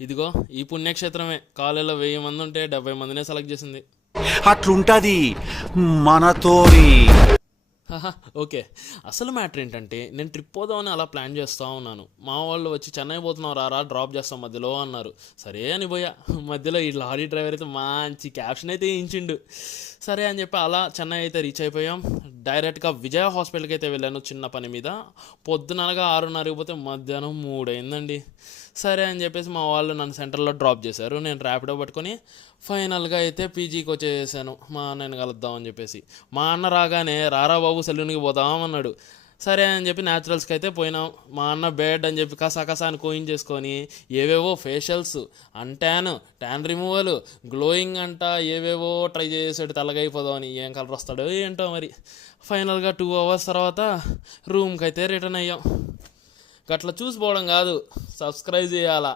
ఇదిగో ఈ పుణ్యక్షేత్రమే కాలేజీలో 1000 మంది ఉంటే 70 మందినే సెలెక్ట్ చేసింది. అట్లుంటది మనతోని. హహ, ఓకే. అసలు మ్యాటర్ ఏంటంటే నేను ట్రిప్ పోదామని అలా ప్లాన్ చేస్తూ ఉన్నాను. మా వాళ్ళు వచ్చి చెన్నై పోతున్నావు రారా డ్రాప్ చేస్తాం మధ్యలో అన్నారు. సరే అని పోయా. మధ్యలో ఈ లారీ డ్రైవర్ అయితే మంచి క్యాప్షన్ అయితే వేయించిండు. సరే అని చెప్పి అలా చెన్నై అయితే రీచ్ అయిపోయాం. డైరెక్ట్గా విజయ హాస్పిటల్కి అయితే వెళ్ళాను చిన్న పని మీద. పొద్దుననగా 6:30 పోతే మధ్యాహ్నం 3 అయిందండి. సరే అని చెప్పేసి మా వాళ్ళు నన్ను సెంటర్లో డ్రాప్ చేశారు. నేను ర్యాపిడో పట్టుకొని ఫైనల్గా అయితే పీజీకి వచ్చేసాను మా అన్నయ్యని కలుద్దామని చెప్పేసి. మా అన్న రాగానే రారా బాబు సెలూన్కి పోదామన్నాడు. సరే అని చెప్పి న్యాచురల్స్కి అయితే పోయినాం. మా అన్న బెడ్ అని చెప్పి కసా అని కోయించేసుకొని ఏవేవో ఫేషియల్స్, ట్యాన్ రిమూవల్, గ్లోయింగ్ అంట ఏవేవో ట్రై చేసాడు తెల్లగైపోదామని. ఏం కలర్ వస్తాడో ఏంటో మరి. ఫైనల్గా 2 అవర్స్ తర్వాత రూమ్కి అయితే రిటర్న్ అయ్యాం. గట్లా చూసిపోవడం కాదు, సబ్స్క్రైబ్ చేయాలా.